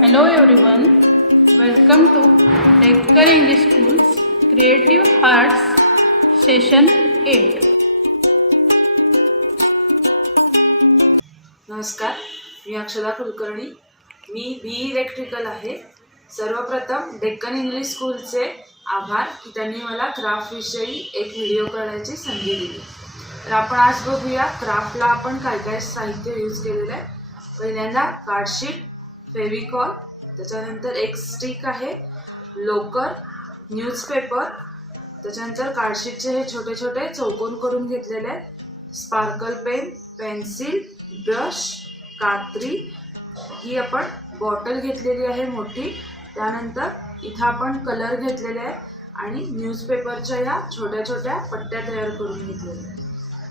Hello everyone, welcome to Deccan English School's Creative Arts Session 8. नमस्कार, मी अक्षदा कुलकर्णी. मी बी electrical आहे. सर्वप्रथम डेक्कन इंग्लिश स्कूलचे आभार की त्यांनी मला क्राफ्टविषयी एक व्हिडिओ करण्याची संधी दिली. तर आपण आज बघूया क्राफ्टला आपण काय काय साहित्य यूज केलेलं आहे. पहिल्यांदा कार्डशीट, फेविकॉल, त्याच्यानंतर एक स्टिक आहे, लोकर, न्यूजपेपर, त्याच्यानंतर कार्डशीटचे हे छोटे छोटे चौकोन करून घेतलेले आहेत, स्पार्कल पेन, पेन्सिल, ब्रश, कात्री, ही आपण बॉटल घेतलेली आहे मोठी, त्यानंतर इथं आपण कलर घेतलेले आहे आणि न्यूजपेपरच्या या छोट्या छोट्या पट्ट्या तयार करून घेतलेल्या आहेत.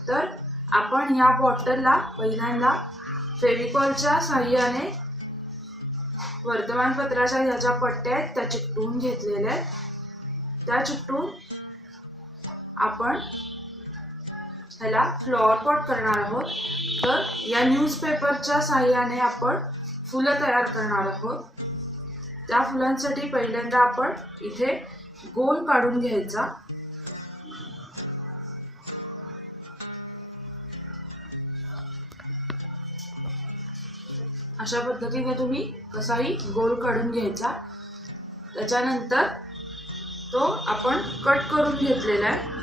तर आपण या बॉटलला पहिल्यांदा फेविकॉलच्या साहाय्याने वर्तमानपत्राच्या ह्या ज्या पट्ट्या आहेत त्या चिकटवून घेतलेल्या आहेत. त्या चिकटवून आपण ह्याला फ्लॉवर पॉट करणार आहोत. तर या न्यूजपेपरच्या साहाय्याने आपण फुलं तयार करणार आहोत. त्या फुलांसाठी पहिल्यांदा आपण इथे गोल काढून घ्यायचा. अशा पद्धतीने तुम्ही कसाही गोल काढून घ्यायचा. त्याच्यानंतर तो आपण कट करून घेतलेला आहे.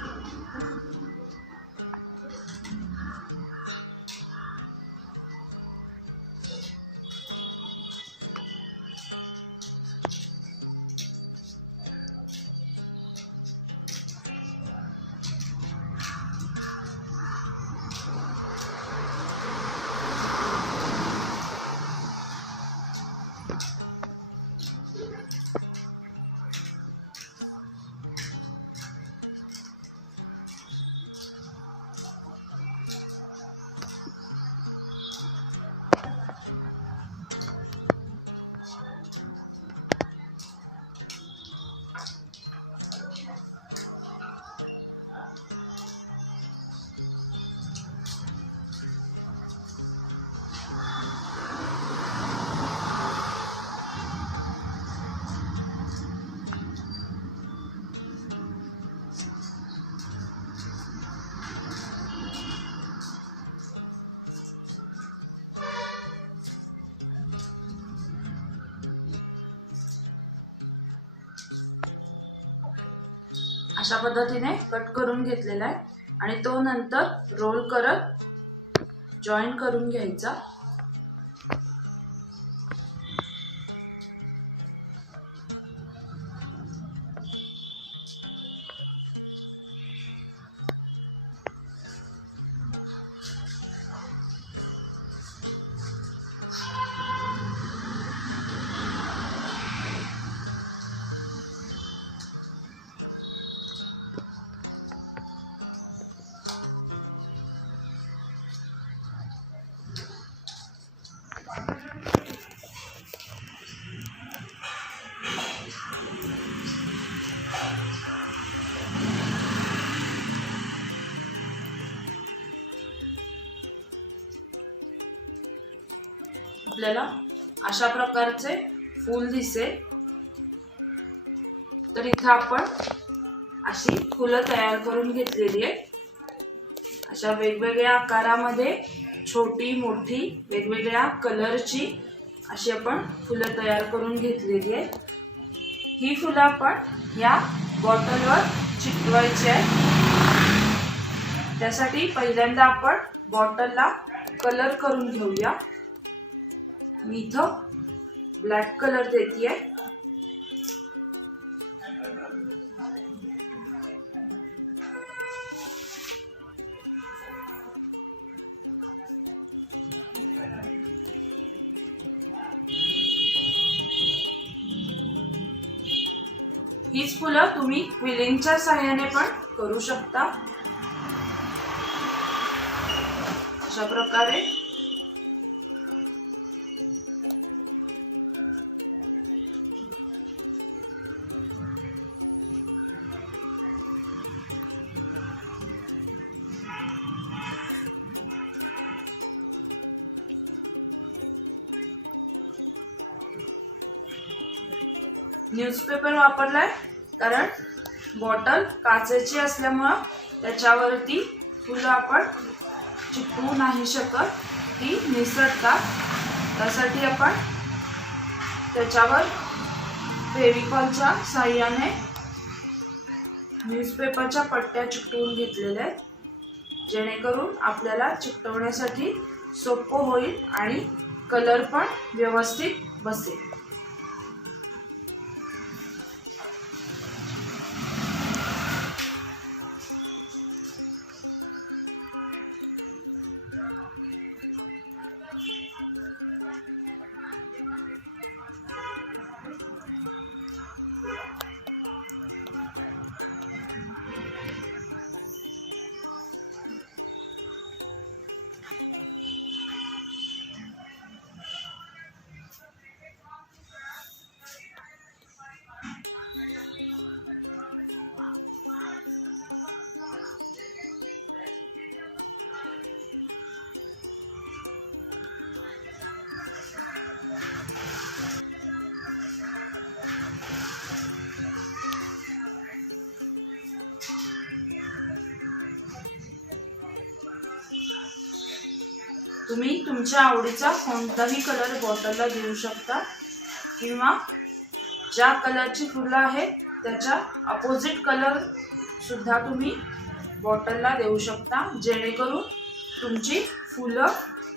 अशा पद्धतीने कट करून घेतलेला आहे आणि तो नंतर रोल करत जॉईन करून घ्यायचा. आपल्याला अशा प्रकारचे फूल दिसेल. तर इथं आपण अशी फुलं तयार करून घेतलेली आहे. अशा वेगवेगळ्या आकारामध्ये, छोटी मोठी वेगवेगळ्या कलरची अशी आपण फुलं तयार करून घेतलेली आहे. ही फुलं आपण या बॉटलवर चिकटवायची आहे. त्यासाठी पहिल्यांदा आपण बॉटलला कलर करून घेऊया. मी इथं ब्लॅक कलर देते आहे. हीच फुलं तुम्ही क्विलिंगच्या सहाय्याने पण करू शकता. अशा प्रकारे न्यूजपेपर वापरलाय कारण बॉटल काचेची असल्यामुळं त्याच्यावरती फुलं आपण चिकटवू नाही शकत, ती निसटतात. त्यासाठी आपण त्याच्यावर फेविकॉलच्या साहाय्याने न्यूजपेपरच्या पट्ट्या चिकटवून घेतलेल्या आहेत, जेणेकरून आपल्याला चिकटवण्यासाठी सोपं होईल आणि कलर पण व्यवस्थित बसेल. तुम्ही तुमच्या आवडीचा कोणताही कलर बॉटलला देऊ शकता किंवा ज्या कलरची फुलं आहेत त्याच्या अपोजिट कलर सुद्धा तुम्ही बॉटलला देऊ शकता, जेणेकरून तुमची फुलं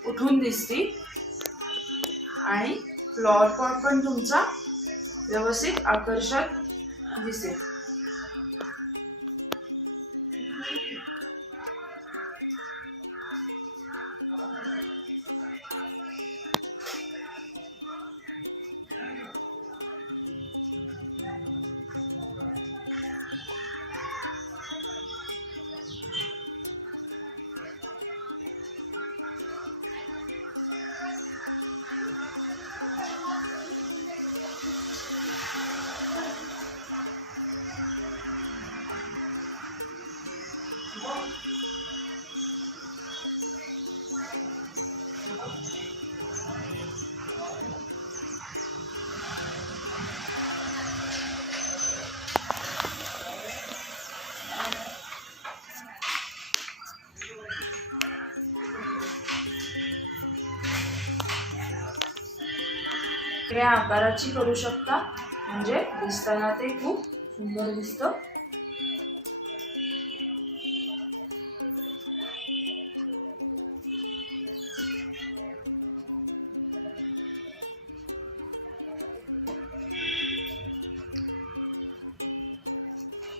उठून दिसतील आणि फ्लॉवर पॉट पण तुमचा व्यवस्थित आकर्षक दिसेल. या आकाराची करू शकता, म्हणजे दिसताना ते खूप सुंदर दिसतं.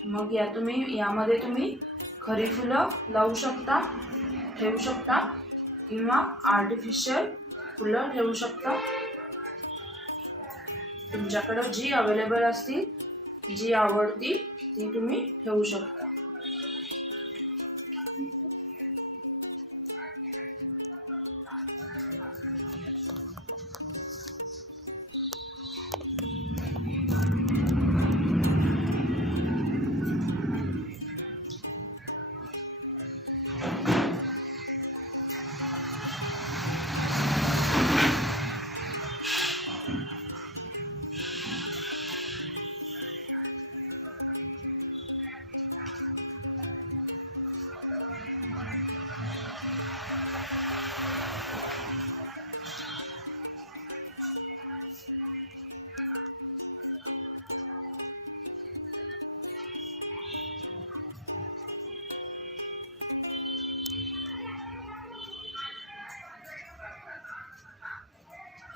मग यामध्ये तुम्ही खरी फुलं लावू शकता, ठेवू शकता किंवा आर्टिफिशियल फुलं ठेवू शकता. तुमच्याकडे जी अवेलेबल असतील, जी आवडतील ती तुम्ही ठेवू शकता.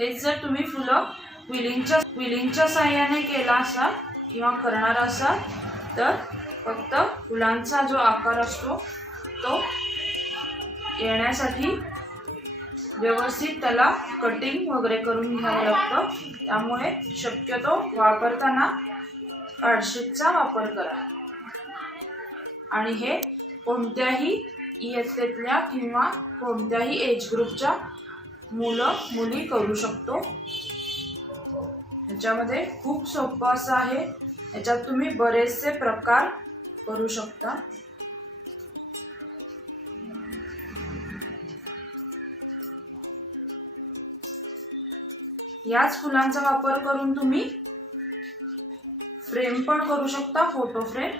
हेच जर तुम्ही फुलं क्विलिंगच्या साहाय्याने केला असाल किंवा करणार असाल तर फक्त फुलांचा जो आकार असतो तो येण्यासाठी व्यवस्थित त्याला कटिंग वगैरे करून घ्यावं लागतं. त्यामुळे शक्यतो वापरताना कार्डशीटचा वापर करा. आणि हे कोणत्याही इयत्तेतल्या किंवा कोणत्याही एज ग्रुपच्या मुली करू शकतो. ह्याच्यामध्ये खूप सोपं असं आहे. ह्याच्यात तुम्ही बरेचसे प्रकार करू शकता. याच फुलांचा वापर करून तुम्ही फ्रेम पण करू शकता, फोटो फ्रेम.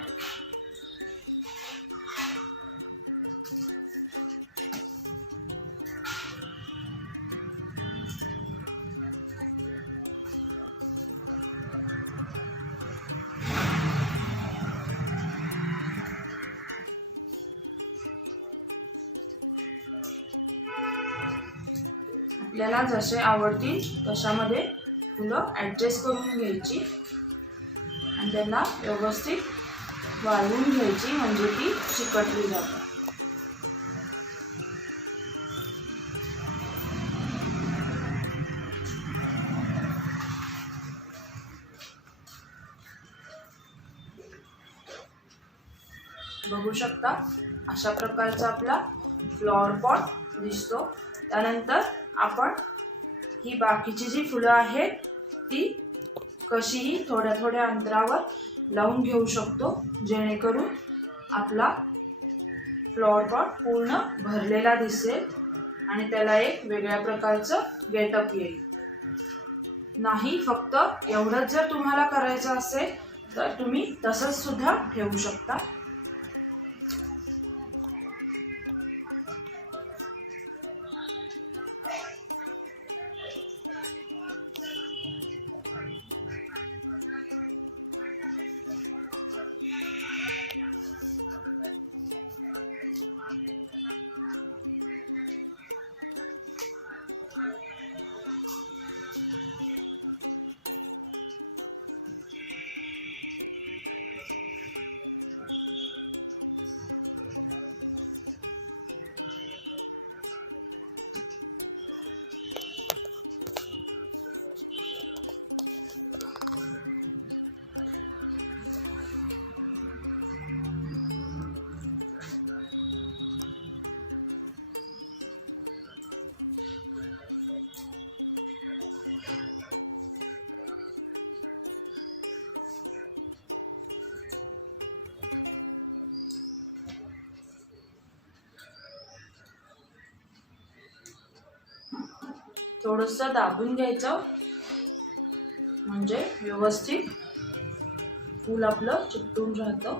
आपल्याला जसे आवडतील तशामध्ये फुलं ॲडजस्ट करून घ्यायची आणि त्यांना व्यवस्थित वाळवून घ्यायची, म्हणजे ती चिकटली जाते. बघू शकता अशा प्रकारचा आपला फ्लॉवर पॉट दिसतो. त्यानंतर आपण ही बाकीची जी फुलं आहेत ती कशीही थोड्या थोड्या अंतरावर लावून घेऊ शकतो, जेणेकरून आपला फ्लॉवर पॉट पूर्ण भरलेला दिसेल आणि त्याला एक वेगळ्या प्रकारचं गेटअप येईल. नाही फक्त एवढंच जर तुम्हाला करायचं असेल तर तुम्ही तसंच सुद्धा ठेवू शकता. थोडंसं दाबून घ्यायचं, म्हणजे व्यवस्थित फूल आपलं चिकटून राहतं.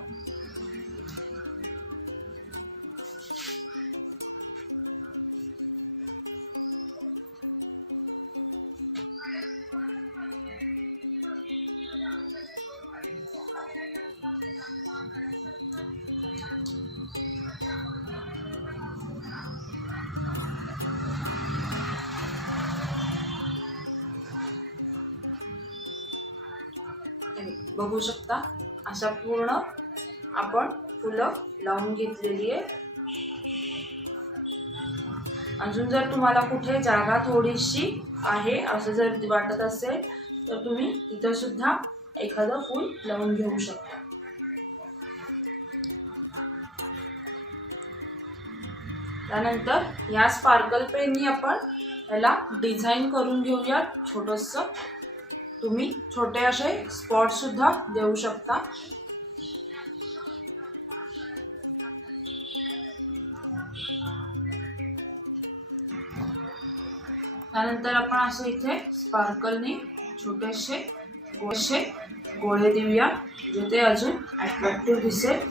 बघू शकता अशा पूर्ण आपण फुलं लावून घेतलेली आहे. अजून जर तुम्हाला कुठे जागा थोडीशी आहे असं जर वाटत असेल तर तुम्ही तिथं सुद्धा एखादं फूल लावून घेऊ शकता. त्यानंतर या स्पार्कल पेननी आपण याला डिझाईन करून घेऊया. छोटंसं तुम्ही छोटे असे स्पॉट सुद्धा देऊ शकता. त्यानंतर आपण असे इथे स्पार्कलने छोटेसे गोळे देऊया, जे ते अजून अट्रॅक्टिव्ह दिसेल.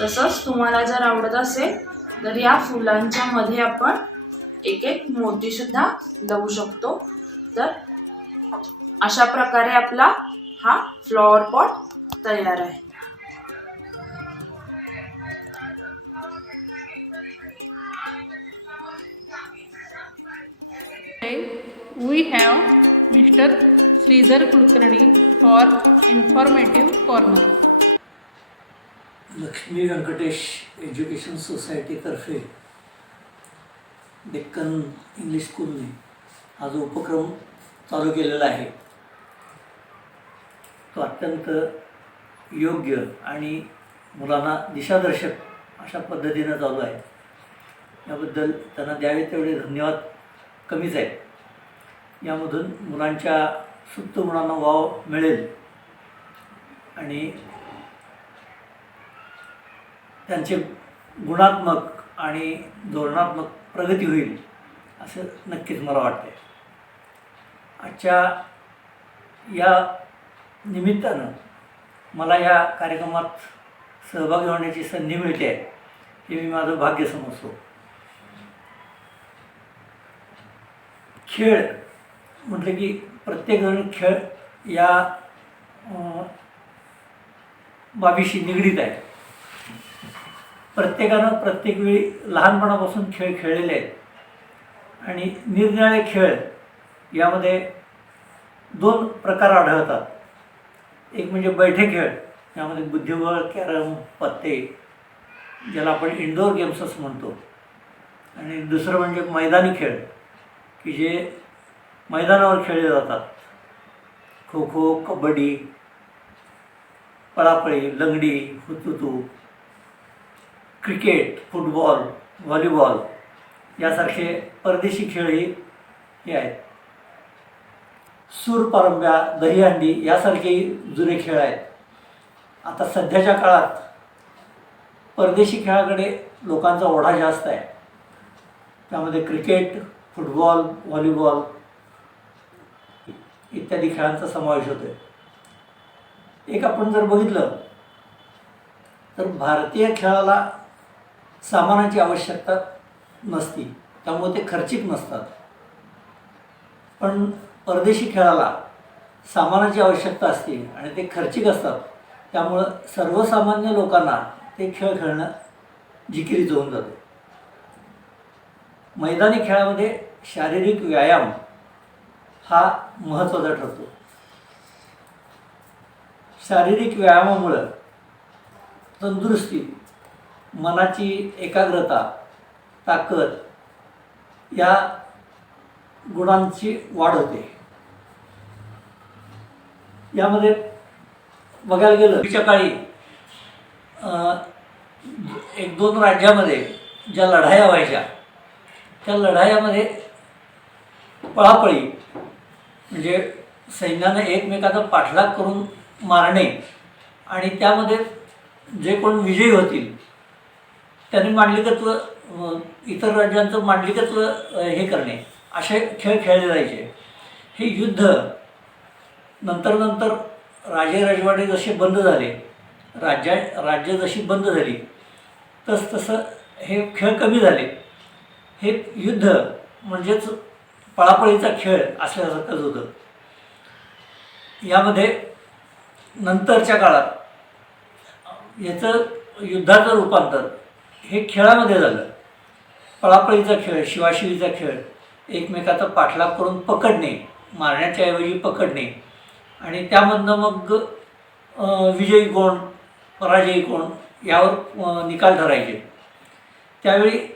तसंच तुम्हाला जर आवडत असेल तर या फुलांच्या मध्ये आपण एक एक मोती सुद्धा लावू शकतो. तर अशा प्रकारे आपला हा फ्लॉवर पॉट तयार आहे. we have Mr. Sridhar Kulkarni for informative corner. Lakshmi Venkatesh education सोसायटीतर्फे डेक्कन इंग्लिश स्कूलने हा जो उपक्रम चालू केलेला आहे तो अत्यंत योग्य आणि मुलांना दिशादर्शक अशा पद्धतीनं चालू आहे. याबद्दल त्यांना द्यावे तेवढे धन्यवाद कमीच आहेत. यामधून मुलांच्या सुप्त गुणांना वाव मिळेल आणि त्यांचे गुणात्मक आणि धोरणात्मक प्रगती होईल असं नक्कीच मला वाटते. आजच्या या निमित्तानं मला या कार्यक्रमात सहभागी होण्याची संधी मिळते आहे हे मी माझं भाग्य समजतो. खेळ म्हटलं की प्रत्येकजण खेळ या बाबीशी निगडीत आहे. प्रत्येकानं प्रत्येक वेळी लहानपणापासून खेळ खेळलेले आहेत आणि निरनिराळे खेळ यामध्ये दोन प्रकार आढळतात. एक म्हणजे बैठे खेळ, यामध्ये बुद्धिबळ, कॅरम, पत्ते ज्याला आपण इंडोर गेम्सच म्हणतो, आणि दुसरं म्हणजे मैदानी खेळ की जे मैदानावर खेळले जातात. खो खो, कबड्डी, पळापळी, लंगडी, हुतुतू, क्रिकेट, फुटबॉल, व्हॉलीबॉल यासारखे परदेशी खेळही हे आहेत. सूरपारंब्या, दहीहंडी यासारखे जुने खेळ आहेत. आता सध्याच्या काळात परदेशी खेळाकडे लोकांचा ओढा जास्त आहे. त्यामध्ये क्रिकेट, फुटबॉल, व्हॉलीबॉल इत्यादी खेळांचा समावेश होतो आहे. एक आपण जर बघितलं तर भारतीय खेळाला सामानाची आवश्यकता नसती, त्यामुळे ते खर्चिक नसतात. पण परदेशी खेळाला सामानाची आवश्यकता असते आणि ते खर्चिक असतात. त्यामुळं सर्वसामान्य लोकांना ते खेळ खेळणं जिकिरीचं होऊन जातं. मैदानी खेळामध्ये शारीरिक व्यायाम हा महत्त्वाचा ठरतो. शारीरिक व्यायामामुळं तंदुरुस्ती, मनाची एकाग्रता, ताकद या गुणांची वाढ होते. यामध्ये बघायला गेलं पूर्वीच्या काळी एक दोन राज्यामध्ये ज्या लढाया व्हायच्या त्या लढायामध्ये पळापळी म्हणजे सैन्यानं एकमेकाचा पाठलाग करून मारणे आणि त्यामध्ये जे कोण विजयी होतील त्यांनी मांडलिकत्व, इतर राज्यांचं मांडलिकत्व हे करणे असे खेळ खेळले जायचे. हे युद्ध नंतर नंतर राजे राजवाडे जसे बंद झाले, राज्य जशी बंद झाली तसं हे खेळ कमी झाले. हे युद्ध म्हणजेच पळापळीचा खेळ असल्यासारखंच होतं. यामध्ये नंतरच्या काळात याचं युद्धाचं रूपांतर हे खेळामध्ये झालं. पळापळीचा खेळ, शिवाशिवीचा खेळ, एकमेकाचा पाठलाग करून पकडणे, मारण्याच्या ऐवजी पकडणे आणि त्यामधनं मग विजयी कोण, पराजयी कोण यावर निकाल ठरायचे. त्यावेळी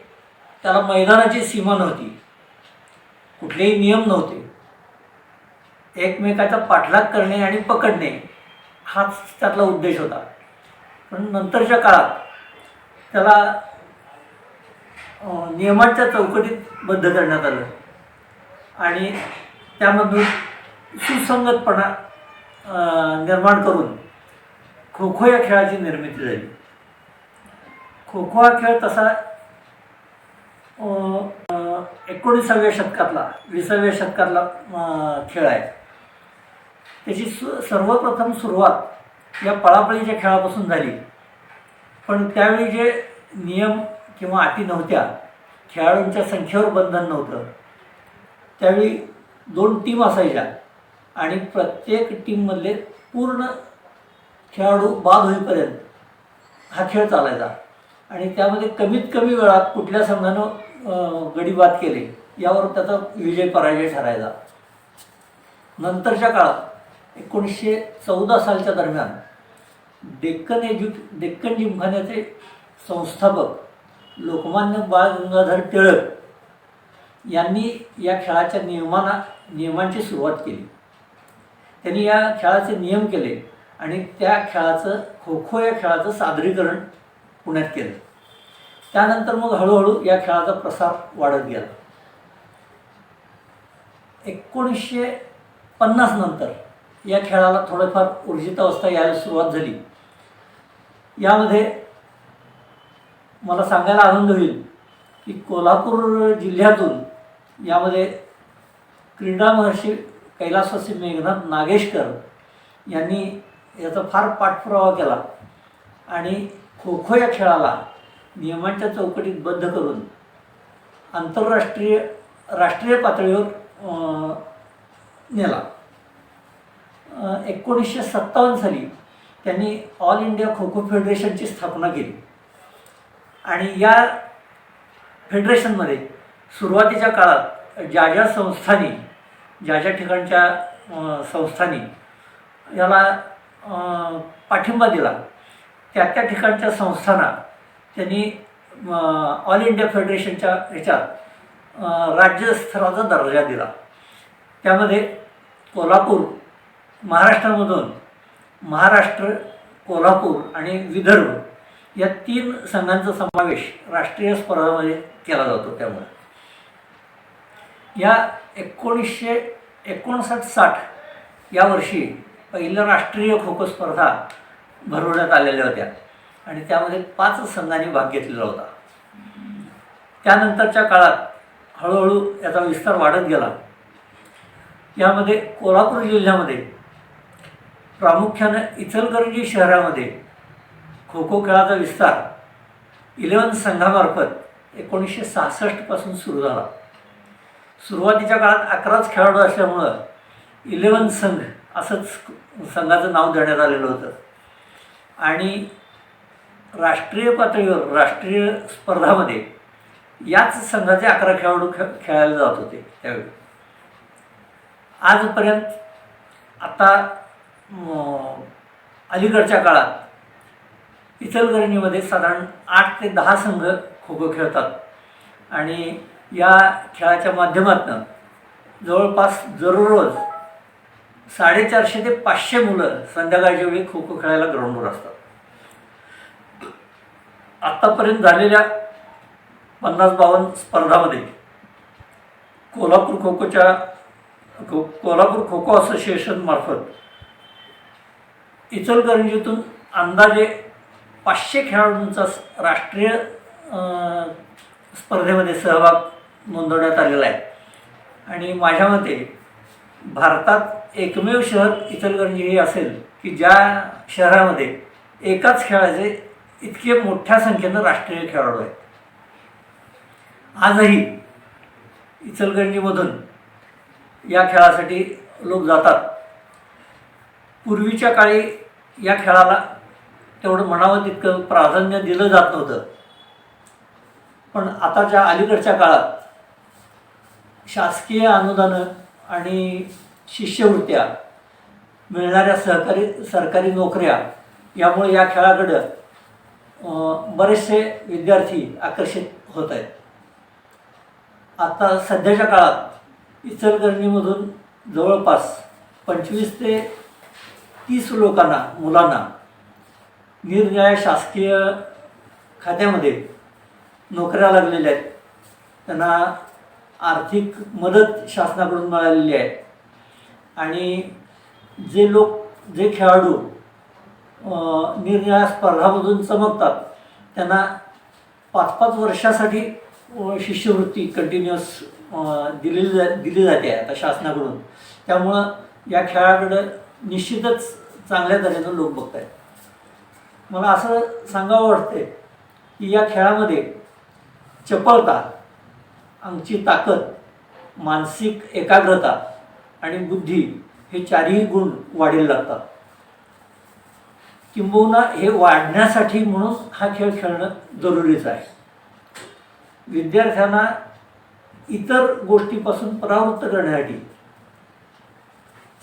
त्याला मैदानाची सीमा नव्हती, कुठलेही नियम नव्हते. एकमेकाचा पाठलाग करणे आणि पकडणे हाच त्यातला उद्देश होता. पण नंतरच्या काळात त्याला नियमांच्या चौकटीत बद्ध करण्यात आलं आणि त्यामधून सुसंगतपणा निर्माण करून खो खो या खेळाची निर्मिती झाली. खो खो हा खेळ तसा 19व्या शतकातला 20व्या शतकातला खेळ आहे. त्याची सर्वप्रथम सुरुवात या पळापळीच्या खेळापासून झाली. पण त्यावेळी जे नियम किंवा अटी नव्हत्या, खेळाडूंच्या संख्येवर बंधन नव्हतं, त्यावेळी 2 टीम असायच्या आणि प्रत्येक टीममधले पूर्ण खेळाडू बाद होईपर्यंत हा खेळ चालायचा आणि त्यामध्ये कमीत कमी वेळात कुठल्या संघानं गडी बाद केले यावर त्याचा विजय पराजय ठरायचा. नंतरच्या काळात 1914 सालच्या दरम्यान डेक्कन जिमखान्याचे संस्थापक लोकमान्य बाळ गंगाधर टिळक यांनी या खेळाच्या नियमांची सुरुवात केली. त्यांनी या खेळाचे नियम केले आणि त्या खेळाचं खो खो या खेळाचं सादरीकरण पुण्यात केलं. त्यानंतर मग हळूहळू या खेळाचा प्रसार वाढत गेला. 1950 नंतर या खेळाला थोडंफार ऊर्जित अवस्था यायला सुरुवात झाली. यामध्ये मला सांगायला आनंद होईल की कोल्हापूर जिल्ह्यातून यामध्ये क्रीडा महर्षी कैलासवासी मेघनाथ नागेशकर यांनी याचा फार पाठपुरावा केला आणि खो खो या खेळाला नियमांच्या चौकटीत बद्ध करून राष्ट्रीय पातळीवर नेला. 1957 साली त्यांनी ऑल इंडिया खो खो फेडरेशनची स्थापना केली आणि या फेडरेशनमध्ये सुरुवातीच्या काळात ज्या ठिकाणच्या संस्थांनी याला पाठिंबा दिला त्या ठिकाणच्या संस्थांना त्यांनी ऑल इंडिया फेडरेशनच्या ह्याच्यात राज्यस्तराचा दर्जा दिला. त्यामध्ये कोल्हापूर महाराष्ट्रामधून महाराष्ट्र, कोल्हापूर आणि विदर्भ या 3 संघांचा समावेश राष्ट्रीय स्पर्धामध्ये केला जातो. त्यामुळे या 1959-60 या वर्षी पहिल्या राष्ट्रीय खो खो स्पर्धा भरवण्यात आलेल्या होत्या आणि त्यामध्ये 5 संघांनी भाग घेतलेला होता. त्यानंतरच्या काळात हळूहळू याचा विस्तार वाढत गेला. यामध्ये कोल्हापूर जिल्ह्यामध्ये प्रामुख्याने इचलकरंजी शहरामध्ये खो खो खेळाचा विस्तार 11 संघामार्फत 1966 पासून सुरू झाला. सुरुवातीच्या काळात 11च खेळाडू असल्यामुळं 11 संघ असंच संघाचं नाव देण्यात आलेलं होतं आणि राष्ट्रीय पातळीवर राष्ट्रीय स्पर्धामध्ये याच संघाचे 11 खेळाडू खेळायला जात होते. त्यावेळी आजपर्यंत आता अलीकडच्या काळात इचलकरंजीमध्ये साधारण 8 ते 10 संघ खो खो खेळतात आणि या खेळाच्या माध्यमातून जवळपास दररोज 450 ते 500 मुलं संध्याकाळच्या वेळी खो खो खेळायला ग्राउंडवर असतात. आत्तापर्यंत झालेल्या 50-52 स्पर्धामध्ये कोल्हापूर खो खो असोसिएशन मार्फत इचलकरंजीतून अंदाजे 500 खेळाडूंचा राष्ट्रीय स्पर्धेमध्ये सहभाग नोंदवण्यात आलेला आहे आणि माझ्या मते भारतात एकमेव शहर इचलकरंजी हे असेल की ज्या शहरामध्ये एकाच खेळाचे इतके मोठ्या संख्येनं राष्ट्रीय खेळाडू आहेत. आजही इचलकरंजीमधून या खेळासाठी लोक जातात. पूर्वीच्या काळी या खेळाला तेवढं म्हणावं तितकं प्राधान्य दिलं जात नव्हतं, पण आताच्या अलीकडच्या काळात शासकीय अनुदानं आणि शिष्यवृत्त्या मिळणाऱ्या सरकारी नोकऱ्या यामुळे या खेळाकडं बरेचसे विद्यार्थी आकर्षित होत आहेत. आता सध्याच्या काळात इचलकरंजीमधून जवळपास 25 ते 30 मुलांना निरनिराळ्या शासकीय खात्यामध्ये नोकऱ्या लागलेल्या आहेत. त्यांना आर्थिक मदत शासनाकडून मिळालेली आहे आणि जे खेळाडू निरनिराळ्या स्पर्धामधून चमकतात त्यांना 5-5 वर्षासाठी शिष्यवृत्ती कंटिन्युअस दिली जाते आता शासनाकडून. त्यामुळं या खेळाकडं निश्चितच चांगल्या तऱ्हेनं लोक बघत आहेत. मला असं सांगावं वाटते की या खेळामध्ये चपळता, अंगची ताकद, मानसिक एकाग्रता आणि बुद्धी हे 4ही गुण वाढीला लागतात. किंबहुना हे वाढण्यासाठी म्हणून हा खेळ खेळणं जरुरीचं आहे. विद्यार्थ्यांना इतर गोष्टीपासून परावृत्त करण्यासाठी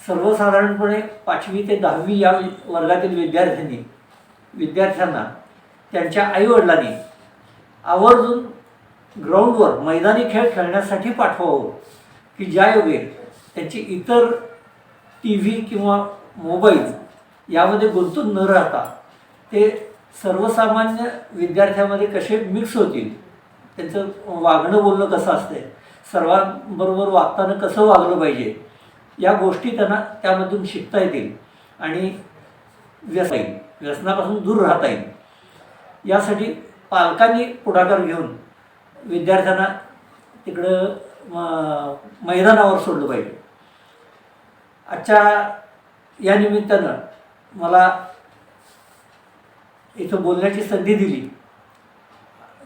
सर्वसाधारणपणे 5वी ते 10वी या वर्गातील विद्यार्थ्यांना त्यांच्या आईवडिलांनी आवर्जून ग्राउंडवर मैदानी खेळ खेळण्यासाठी पाठवावं, की ज्यायोगे त्यांची इतर टी व्ही किंवा मोबाईल यामध्ये गुंतून न राहता ते सर्वसामान्य विद्यार्थ्यामध्ये कसे मिक्स होतील, त्यांचं वागणं बोलणं कसं असते, सर्वांबरोबर वागताना कसं वागलं पाहिजे, या गोष्टी त्यांना त्यामधून शिकता येतील आणि व्यसनापासून दूर राहता येईल. यासाठी पालकांनी पुढाकार घेऊन विद्यार्थ्यांना तिकडं मैदानावर सोडलं पाहिजे. आजच्या या निमित्तानं मला इथं बोलण्याची संधी दिली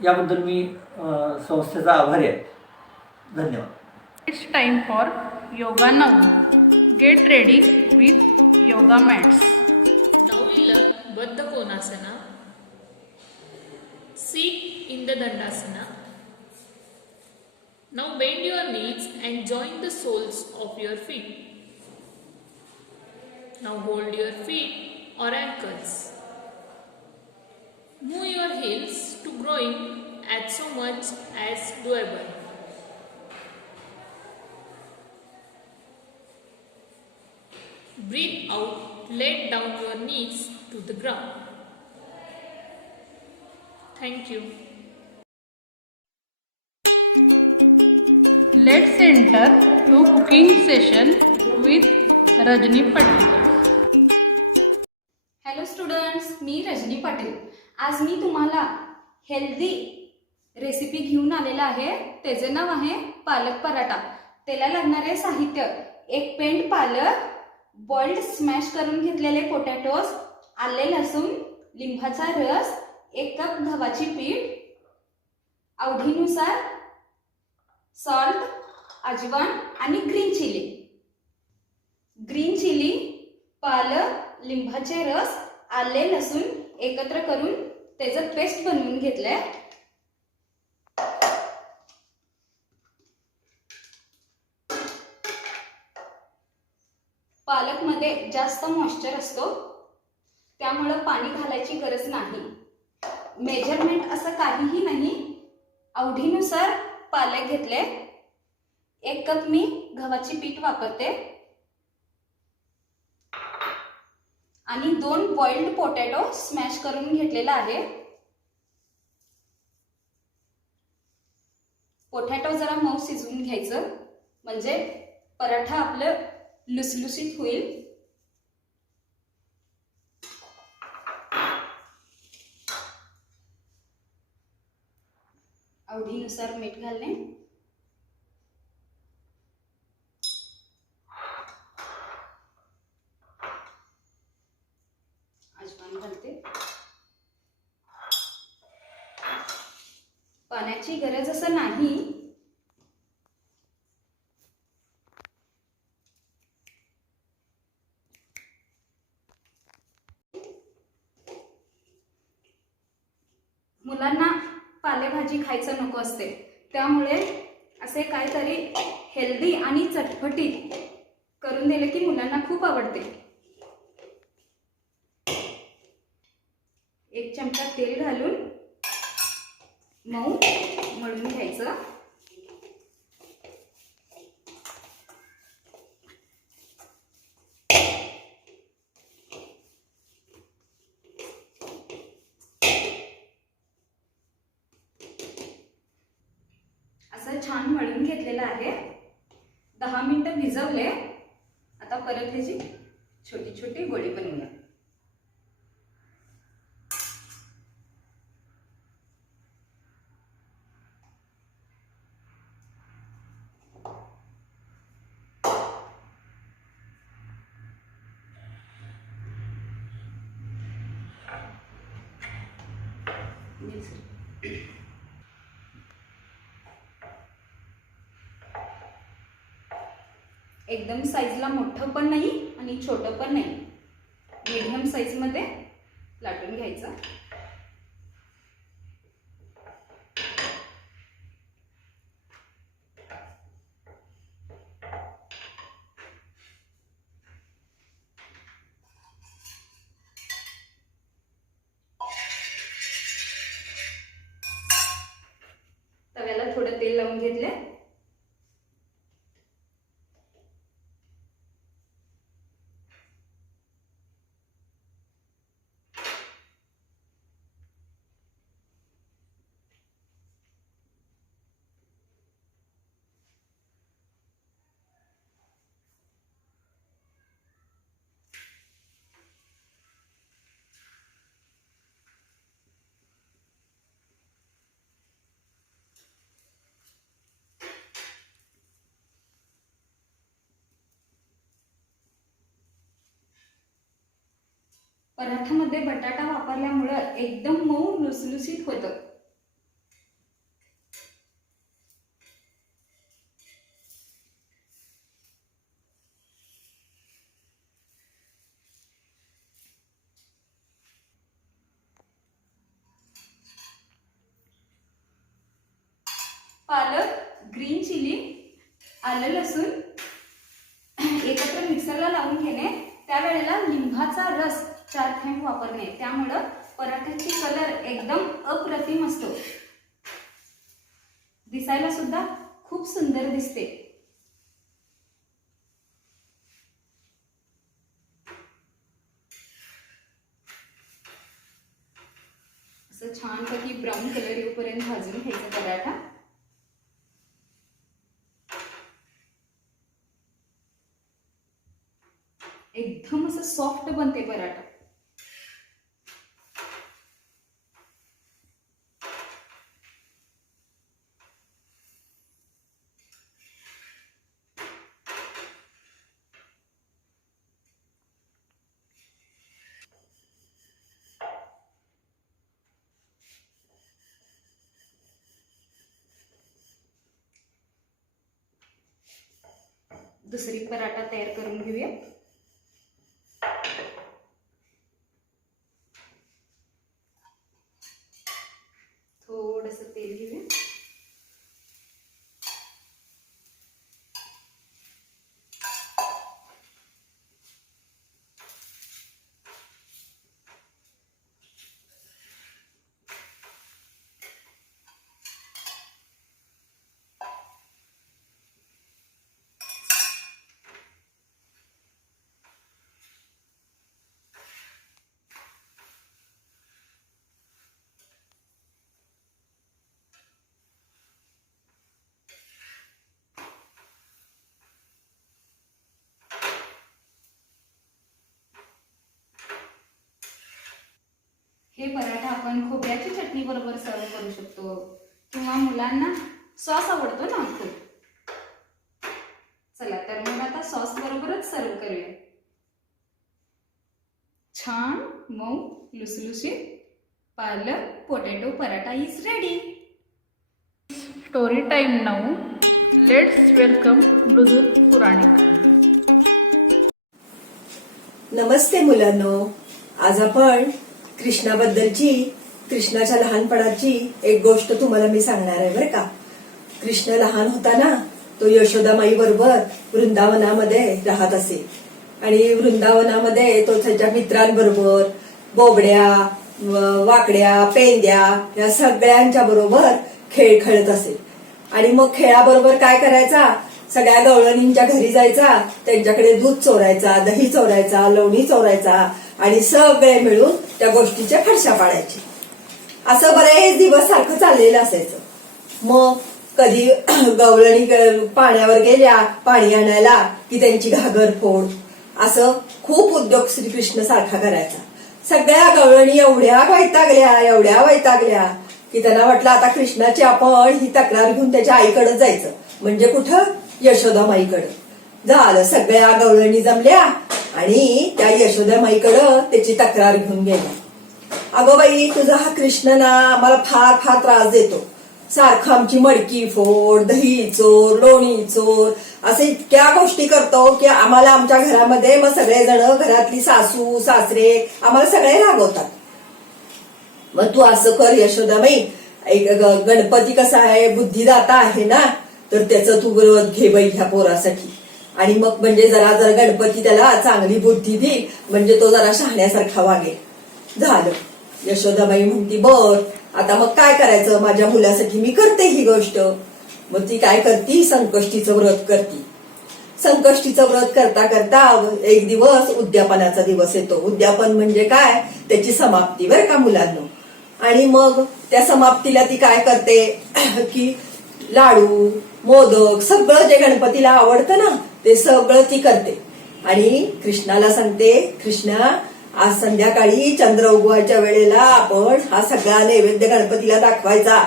याबद्दल मी संस्थेचा आभारी आहे. धन्यवाद. It's time for Yoga Now. Get ready with yoga mats. Now we learn Baddha Konasana. Sit in the Dandasana. Now bend your knees and join the soles of your feet. Now hold your feet or ankles. Move your heels to groin as so much as doable. Breathe out, let down your knees to the ground. Thank you. Let's enter to cooking session with Rajni Patil. Hello students, मी रजनी पाटील. आज मी तुम्हाला healthy recipe घेऊन आलेला आहे. त्याचे नाव आहे पालक पराठा. त्याला लागणारे साहित्य: एक पेंड पालक, बॉइल्ड स्मॅश करून घेतलेले पोटॅटोज, आले लसूण, लिंबाचा रस, 1 कप गव्हाची पीठ, आवडीनुसार सॉल्ट, अजवान आणि ग्रीन चिली. ग्रीन चिली, पालक, लिंबाचे रस, आले लसूण एकत्र करून त्याचं पेस्ट बनवून घेतलंय. पालकमध्ये जास्त मॉइश्चर असतो, त्यामुळं पाणी घालायची गरज नाही. मेजरमेंट असं काहीही नाही. आवडीनुसार पालक घेतले. 1 कप मी गव्हाची पीठ वापरते आणि 2 बॉइल्ड पोटॅटो स्मॅश करून घेतलेला आहे. पोटॅटो जरा मऊ शिजवून घ्यायचं, म्हणजे पराठा आपलं लुसलुसीत होईल. आवडीनुसार मीठ घालणे. अजवान घालते. पाण्याची गरज असं नाही. मुलांना पालेभाजी खायचं नको असते, त्यामुळे असे काहीतरी हेल्दी आणि चटपटीत करून दिले की मुलांना खूप आवडते. 1 चमचा तेल घालून मऊ मळून घ्यायचं. असं छान मळून घेतलेलं आहे. 10 मिनिटं भिजवले. आता परत ह्याची छोटी छोटी गोळी बनवूया. एकदम साईजला मोठं पण नाही आणि छोटं पण नाही, मीडियम साईजमध्ये लाटून घ्यायचं. लावून घेतले. पराठामध्ये बटाटा वापरल्यामुळं एकदम मऊ लुसलुसीत होतं. पालक, ग्रीन चिली, आलं लसूण एकत्र मिक्सरला लावून घेणे. त्यावेळेला लिंबाचा रस 4 थेंब वापरणे. त्यामुळं पराठ्याची कलर एकदम अप्रतिम असतो. दिसायला सुद्धा खूप सुंदर दिसते. असं छानपैकी ब्राऊन कलर येऊपर्यंत भाजून घ्यायचा पराठा. एकदम असं सॉफ्ट बनते पराठा. दुसरी पराठा तयार करून घेऊया. थोडंसं तेल घेऊया. हे पराठा आपण खोबऱ्याची चटणी बरोबर सर्व करू शकतो किंवा मुलांना सॉस आवडतो ना खूप. चला तर मग आता सॉस बरोबरच सर्व करूया. छान मऊ लुसलुसीत palak potato paratha is ready. Story time now. Let's welcome Mridul Puranik. नमस्ते मुलांनो. आज आपण कृष्णाबद्दलची, कृष्णाच्या लहानपणाची एक गोष्ट तुम्हाला मी सांगणार आहे बरं का. कृष्ण लहान होता ना, तो यशोदामाई बरोबर वृंदावनामध्ये राहत असे आणि वृंदावनामध्ये तो त्याच्या मित्रांबरोबर बोबड्या, वाकड्या, पेंद्या या सगळ्यांच्या बरोबर खेळ खेळत असे. आणि मग खेळाबरोबर काय करायचा, सगळ्या गवळणींच्या घरी जायचा, त्यांच्याकडे दूध चोरायचा, दही चोरायचा, लोणी चोरायचा आणि सगळे मिळून त्या गोष्टीच्या फडशा पाडायचे. असं बरेच दिवस सारखं चाललेलं असायचं. मग कधी गवळणी पाण्यावर गेल्या पाणी आणायला की त्यांची घागर फोड, असं खूप उद्योग श्रीकृष्ण सारखा करायचा. सगळ्या गवळणी एवढ्या वैतागल्या की त्यांना वाटलं आता कृष्णाची आपण ही तक्रार घेऊन त्याच्या आईकडे जायचं. म्हणजे कुठं, यशोदामाईकडं. झालं, सगळ्या गवळणी जमल्या आणि त्या यशोदामाईकडं त्याची तक्रार घेऊन गेल्या. अगो बाई, तुझा हा कृष्ण ना आम्हाला फार फार त्रास देतो. सारखं आमची मडकी फोड, दही चोर, लोणी चोर, असे इतक्या गोष्टी करतो की आम्हाला आमच्या घरामध्ये मग सगळेजण, घरातली सासू सासरे आम्हाला सगळे रागवतात. मग तू असं कर यशोदाबाई, एक गणपती कसा आहे, बुद्धिदाता आहे ना, तर त्याचं तू व्रत घे बाई ह्या पोरासाठी. आणि मग म्हणजे जरा गणपती त्याला चांगली बुद्धी देईल, म्हणजे तो जरा शहाण्यासारखा वागेल. झालं. यशोदाबाई म्हणती बर आता मग काय करायचं, माझ्या मुलासाठी मी करते ही गोष्ट. मग ती काय करती, संकष्टीचं व्रत करती. संकष्टीचं व्रत करता करता एक दिवस उद्यापनाचा दिवस येतो. उद्यापन म्हणजे काय, त्याची समाप्ती बरं का मुलांनो. आणि मग त्या समाप्तीला ती काय करते की लाडू, मोदक, सगळं जे गणपतीला आवडतं ना ते सगळं ती करते. आणि कृष्णाला सांगते, कृष्णा आज संध्याकाळी चंद्र उगवायच्या वेळेला आपण हा सगळा नैवेद्य गणपतीला दाखवायचा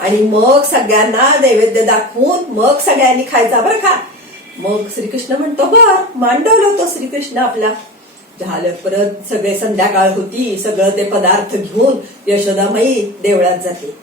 आणि मग सगळ्यांना नैवेद्य दाखवून मग सगळ्यांनी खायचा बरं का. मग श्रीकृष्ण म्हणतो बर, मांडवलं होतो श्रीकृष्ण आपला. झालं, परत सगळे संध्याकाळ होती, सगळं ते पदार्थ घेऊन यशोदामाई देवळात जाते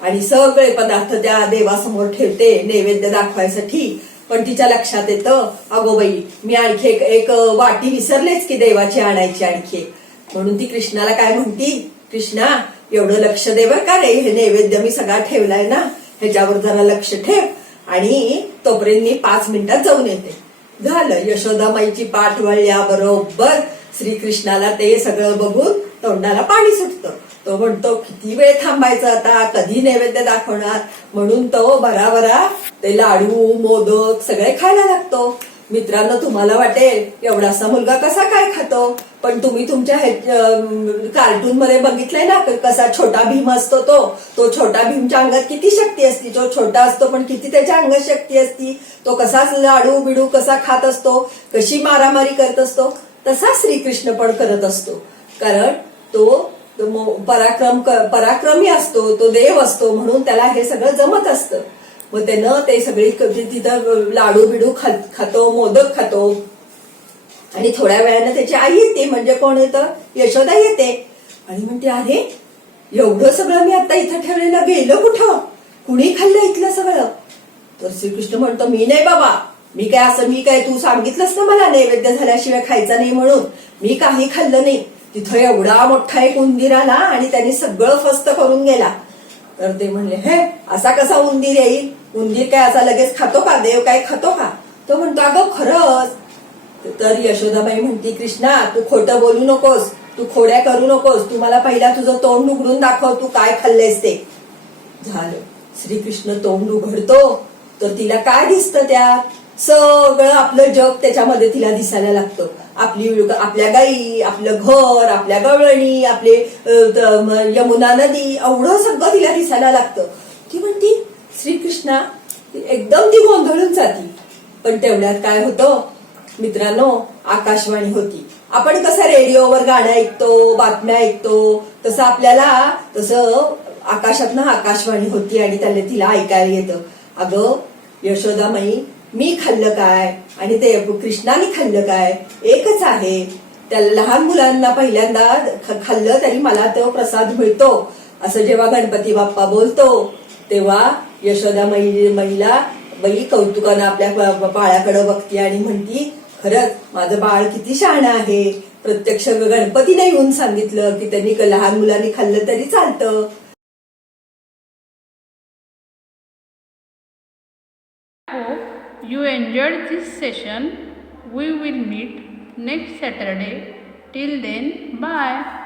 आणि सगळे पदार्थ त्या देवासमोर ठेवते नैवेद्य दाखवायसाठी. पण तिच्या लक्षात येतं, अगो बाई मी आणखी एक वाटी विसरलेच की देवाची आणायची आणखी एक. म्हणून ती कृष्णाला काय म्हणती, कृष्णा एवढं लक्ष दे बरं का रे, हे नैवेद्य मी सगळा ठेवलाय ना ह्याच्यावर जरा लक्ष ठेव. आणि तोपर्यंत मी 5 मिनिटात जाऊन येते. झालं, यशोदामाईची पाठ वळल्याबरोबर श्रीकृष्णाला ते सगळं बघून तोंडाला पाणी सुटतं. तो म्हणतो किती वेळ थांबायचं आता, कधी नैवेद्य दाखवणार. म्हणून तो भराभरा ते लाडू, मोदक सगळे खायला लागतो. मित्रांनो, तुम्हाला वाटेल एवढासा मुलगा कसा काय खातो, पण तुम्ही तुमच्या कार्टून मध्ये बघितलंय ना कसा छोटा भीम असतो. तो छोटा भीमच्या अंगात किती शक्ती असती. तो छोटा असतो पण किती त्याच्या अंगात शक्ती असती. तो कसाच लाडू बिडू कसा खात असतो, कशी मारामारी करत असतो, तसा श्रीकृष्ण पण करत असतो. कारण तो पराक्रमी असतो, तो देव असतो, म्हणून त्याला हे सगळं जमत असतं. मग त्यानं ते सगळी तिथं लाडू बिडू खातो, मोदक खातो. आणि थोड्या वेळानं त्याची आई येते, म्हणजे कोण येतं, यशोदा येते आणि म्हणते अरे एवढं सगळं मी आता इथं ठेवलेलं गेलं कुठं, कुणी खाल्लं इथलं सगळं. तर श्रीकृष्ण म्हणतो मी नाही बाबा, मी काय तू सांगितलंस ना मला नैवेद्य झाल्याशिवाय खायचा नाही म्हणून, मी काही खाल्लं नाही. तिथं एवढा मोठा एक उंदीर आला आणि त्यांनी सगळं फस्त करून गेला. तर ते म्हणले हे असा कसा उंदीर येईल, उंदीर काय असा लगेच खातो का, देव काय खातो का. तो म्हणतो अगं खरंच. तर यशोदाबाई म्हणती कृष्णा तू खोटं बोलू नकोस, तू खोड्या करू नकोस, तू मला पहिला तुझं तोंड उघडून दाखव, तू काय खाल्लेस ते. झालं, श्रीकृष्ण तोंड उघडतो तर तिला काय दिसतं, त्यात सगळं आपलं जग त्याच्यामध्ये तिला दिसायला लागतं. आपल्या गाई, आपलं घर, आपल्या गवळणी, आपले यमुना नदी, एवढं सगळं तिला दिसायला लागतं. ती म्हणती श्रीकृष्णा, एकदम ती गोंधळून जाती. पण तेवढ्यात काय होतं मित्रांनो, आकाशवाणी होती. आपण कसं रेडिओवर गाणं ऐकतो, बातम्या ऐकतो, तसं आकाशातनं आकाशवाणी होती आणि तिला ऐकायला येतं. अगं यशोदामाई, मी खाल्लं काय आणि ते कृष्णाने खाल्लं काय एकच आहे. त्या लहान मुलांना पहिल्यांदा खाल्लं तरी मला तो प्रसाद मिळतो असं जेव्हा गणपती बाप्पा बोलतो तेव्हा यशोदामाईला बाई कौतुकानं आपल्या बाळाकडे बघती आणि म्हणती खरंच माझं बाळ किती शहाणं आहे. प्रत्यक्ष गणपतीने येऊन सांगितलं की त्यांनी लहान मुलांनी खाल्लं तरी चालतं. Hope you enjoyed this session. We will meet next Saturday. Till then, bye.